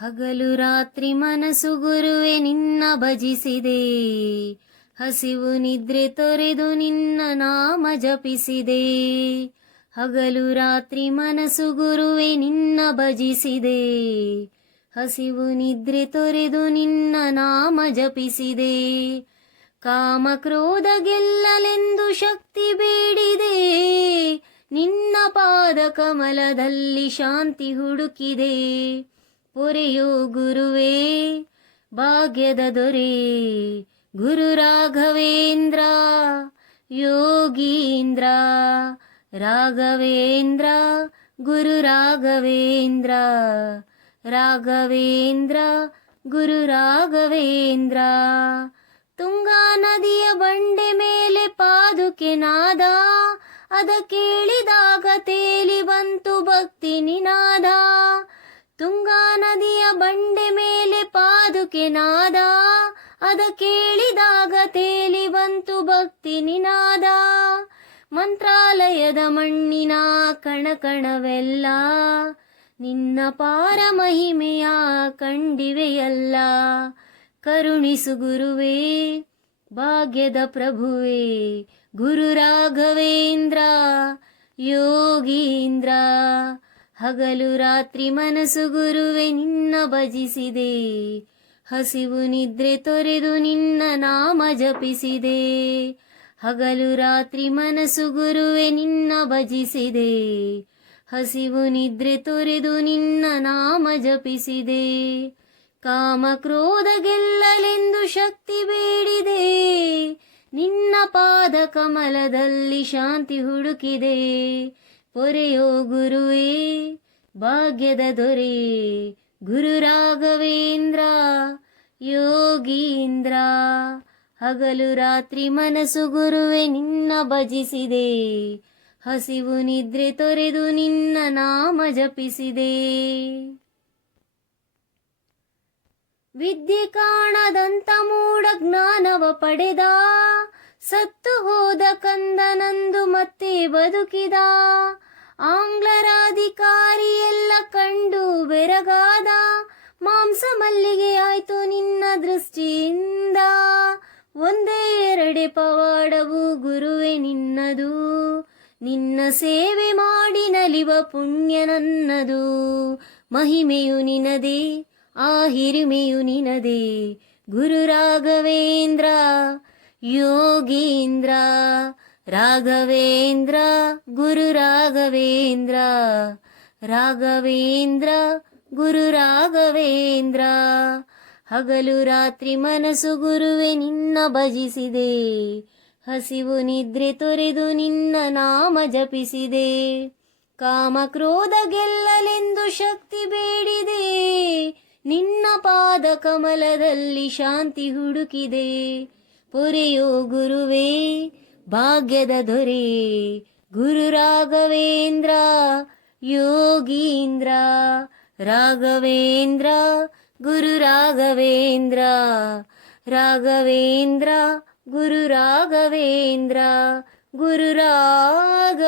ಹಗಲು ರಾತ್ರಿ ಮನಸು ಗುರುವೆ ನಿನ್ನ ಭಜಿಸಿದೆ. ಹಸಿವು ನಿದ್ರೆ ತೊರೆದು ನಿನ್ನ ನಾಮ ಜಪಿಸಿದೆ. ಹಗಲು ರಾತ್ರಿ ಮನಸ್ಸು ಗುರುವೆ ನಿನ್ನ ಭಜಿಸಿದೆ. ಹಸಿವು ನಿದ್ರೆ ತೊರೆದು ನಿನ್ನ ನಾಮ ಜಪಿಸಿದೆ. ಕಾಮ ಕ್ರೋಧ ಗೆಲ್ಲಲೆಂದು ಶಕ್ತಿ ಬೇಡಿದೆ. ನಿನ್ನ ಪಾದ ಕಮಲದಲ್ಲಿ ಶಾಂತಿ ಹುಡುಕಿದೆ. ಪೊರೆಯೋ ಗುರುವೇ, ಭಾಗ್ಯದ ದೊರೆ, ಗುರು ರಾಘವೇಂದ್ರ, ಯೋಗೀಂದ್ರ, ರಾಘವೇಂದ್ರ, ಗುರು ರಾಘವೇಂದ್ರ ರಾಘವೇಂದ್ರ, ಗುರು ರಾಘವೇಂದ್ರ. ತುಂಗಾ ನದಿಯ ಬಂಡೆ ಮೇಲೆ ಪಾದುಕೆ ನಾದ, ಅದ ಕೇಳಿದಾಗ ತೇಲಿ ಬಂತು ಭಕ್ತಿ ನಿನಾದ. ಬಂಡೆ ಮೇಲೆ ಪಾದುಕೆ ನಾದ, ಅದ ಕೇಳಿದಾಗ ತೇಲಿ ಬಂತು ಭಕ್ತಿ ನಿನಾದ. ಮಂತ್ರಾಲಯದ ಮಣ್ಣಿನ ಕಣಕಣವೆಲ್ಲ ನಿನ್ನ ಪಾರ ಮಹಿಮೆಯ ಕಂಡಿವೆಯಲ್ಲ. ಕರುಣಿಸು ಗುರುವೇ, ಭಾಗ್ಯದ ಪ್ರಭುವೇ, ಗುರು ರಾಘವೇಂದ್ರ, ಯೋಗೀಂದ್ರ. ಹಗಲು ರಾತ್ರಿ ಮನಸ್ಸು ಗುರುವೆ ನಿನ್ನ ಭಜಿಸಿದೆ. ಹಸಿವು ನಿದ್ರೆ ತೊರೆದು ನಿನ್ನ ನಾಮ ಜಪಿಸಿದೆ. ಹಗಲು ರಾತ್ರಿ ಮನಸ್ಸು ಗುರುವೆ ನಿನ್ನ ಭಜಿಸಿದೆ. ಹಸಿವು ನಿದ್ರೆ ತೊರೆದು ನಿನ್ನ ನಾಮ ಜಪಿಸಿದೆ. ಕಾಮ ಕ್ರೋಧ ಗೆಲ್ಲಲೆಂದು ಶಕ್ತಿ ಬೇಡಿದೆ. ನಿನ್ನ ಪಾದ ಕಮಲದಲ್ಲಿ ಶಾಂತಿ ಹುಡುಕಿದೆ. ಪೊರೆಯೋ ಗುರುವೇ ಭಾಗ್ಯದ ದೊರೆ, ಗುರು ರಾಘವೇಂದ್ರ, ಯೋಗೀಂದ್ರ. ಹಗಲು ರಾತ್ರಿ ಮನಸ್ಸು ಗುರುವೆ, ನಿನ್ನ ಭಜಿಸಿದೆ. ಹಸಿವು ನಿದ್ರೆ ತೊರೆದು ನಿನ್ನ ನಾಮ ಜಪಿಸಿದೆ. ವಿದ್ಯೆ ಕಾಣದಂತ ಮೂಡ ಜ್ಞಾನವ ಪಡೆದ ಸತ್ತು ಹೋದ ಕಂದನಂದು ಮತ್ತೆ ಬದುಕಿದ. ಆಂಗ್ಲರಾಧಿಕಾರಿಯೆಲ್ಲ ಕಂಡು ಬೆರಗಾದ. ಮಾಂಸ ಮಲ್ಲಿಗೆ ಆಯ್ತು ನಿನ್ನ ದೃಷ್ಟಿಯಿಂದ. ಒಂದೇ ಎರಡೆ ಪವಾಡವು ಗುರುವೆ ನಿನ್ನದು. ನಿನ್ನ ಸೇವೆ ಮಾಡಿ ನಲಿವ ಪುಣ್ಯ ನನ್ನದು. ಮಹಿಮೆಯು ನಿನದೇ, ಆ ಹಿರಿಮೆಯು ನಿನದೇ. ಗುರು ರಾಘವೇಂದ್ರ ಯೋಗೀಂದ್ರ, ರಾಘವೇಂದ್ರ, ಗುರು ರಾಘವೇಂದ್ರ ರಾಘವೇಂದ್ರ, ಗುರು ರಾಘವೇಂದ್ರ. ಹಗಲು ರಾತ್ರಿ ಮನಸ್ಸು ಗುರುವೆ ನಿನ್ನ ಭಜಿಸಿದೆ. ಹಸಿವು ನಿದ್ರೆ ತೊರೆದು ನಿನ್ನ ನಾಮ ಜಪಿಸಿದೆ. ಕಾಮ ಕ್ರೋಧ ಗೆಲ್ಲಲೆಂದು ಶಕ್ತಿ ಬೇಡಿದೆ. ನಿನ್ನ ಪಾದ ಕಮಲದಲ್ಲಿ ಶಾಂತಿ ಹುಡುಕಿದೆ. ಪೊರೆಯೋ ಗುರುವೇ ಭಾಗ್ಯದ ದೊರೆ ಗುರು ರಾಘವೇಂದ್ರ ಯೋಗೀಂದ್ರ ರಾಘವೇಂದ್ರ ಗುರು ರಾಘವೇಂದ್ರ ರಾಘವೇಂದ್ರ ಗುರು ರಾಘವೇಂದ್ರ ಗುರು ರಾಘವೇಂದ್ರ